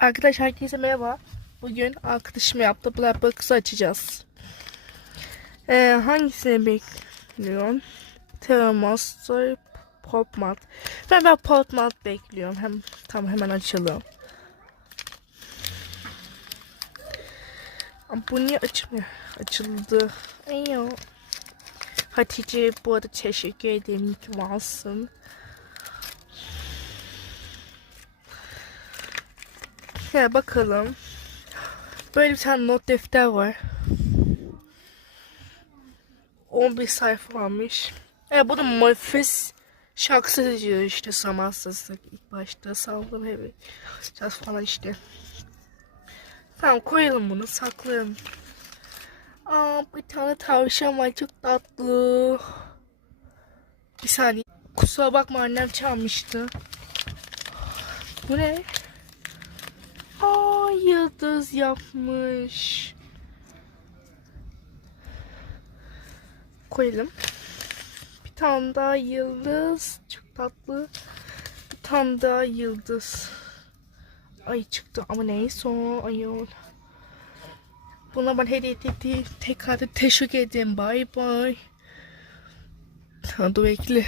Arkadaşlar herkese merhaba. Bugün arkadaşım yaptı Black Box'ı açacağız. Ee, hangisini bekliyorum? Terramaster Pop Mat. Ben ben Pop Mat bekliyorum. Hem tam hemen açalım. Bu niye açmıyor? Açıldı. Ayo. Hatice bu arada teşekkür ederim. Ki varsın. Ya bakalım. Böyle bir tane not defter var. 11 sayfa varmış. E bu da Morpheus şarkısı diyor işte Samarsızlık. İlk başta saldım evet. Biraz falan işte. Tamam koyalım bunu saklayalım. Aa bir tane tavşan var çok tatlı. Bir saniye. Kusura bakma annem çalmıştı. Bu ne? Yıldız yapmış. Koyalım. Bir tane daha yıldız. Çok tatlı. Bir tane daha yıldız. Ay çıktı ama neyse o ayol. Buna ben hediye etti. Tekrar teşekkür ederim. Bye bye. Ha, dur bekle.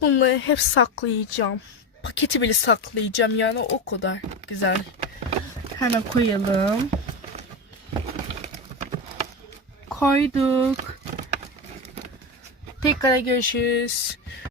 Bunları hep saklayacağım. Paketi bile saklayacağım yani o kadar güzel. Hemen koyalım. Koyduk. Tekrar görüşürüz.